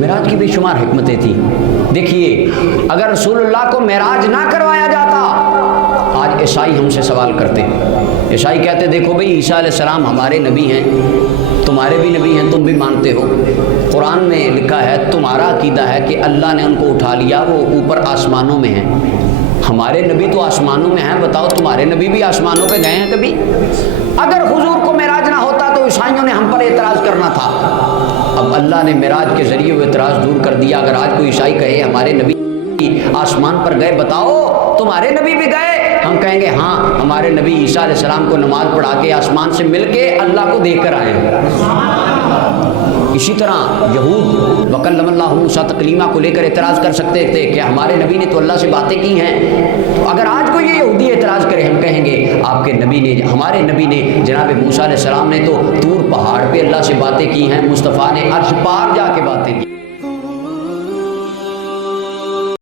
मेराज की बेशुमार हिकमतें थी। देखिए अगर रसूलुल्लाह को मेराज ना करवाया जाता, आज ईसाई हमसे सवाल करते, ईसाई कहते देखो भाई ईसा अलैहिस्सलाम हमारे नबी हैं, तुम्हारे भी नबी हैं, तुम भी मानते हो, कुरान में लिखा है, तुम्हारा अकीदा है कि अल्लाह ने उनको उठा लिया, वो ऊपर आसमानों में हैं, हमारे नबी तो आसमानों में हैं, बताओ तुम्हारे नबी भी आसमानों पे गए हैं कभी? अगर हुजूर को मेराज ना होता तो ईसाइयों ने हम पर एतराज़ करना था। अब अल्लाह ने मेराज के ज़रिए वो एतराज़ दूर कर दिया। अगर आज कोई ईसाई कहे हमारे नबी आसमान पर गए, बताओ तुम्हारे नबी भी गए, हम कहेंगे हाँ हमारे नबी ईसा अलैहिस्सलाम को नमाज पढ़ा के आसमान से मिल के अल्लाह को देख कर आए हैं। इसी तरह यहूद वकल्लमल्लाहु मूसा तकलीमा को लेकर एतराज़ कर सकते थे कि हमारे नबी ने तो अल्लाह से बातें की हैं। तो अगर आज कोई ये यहूदी एतराज़ करे, हम कहेंगे आपके नबी ने, हमारे नबी ने, जनाब मूसा अलैहिस्सलाम ने तो तूर पहाड़ पे अल्लाह से बातें की हैं, मुस्तफ़ा ने अर्श पार जाके बातें की।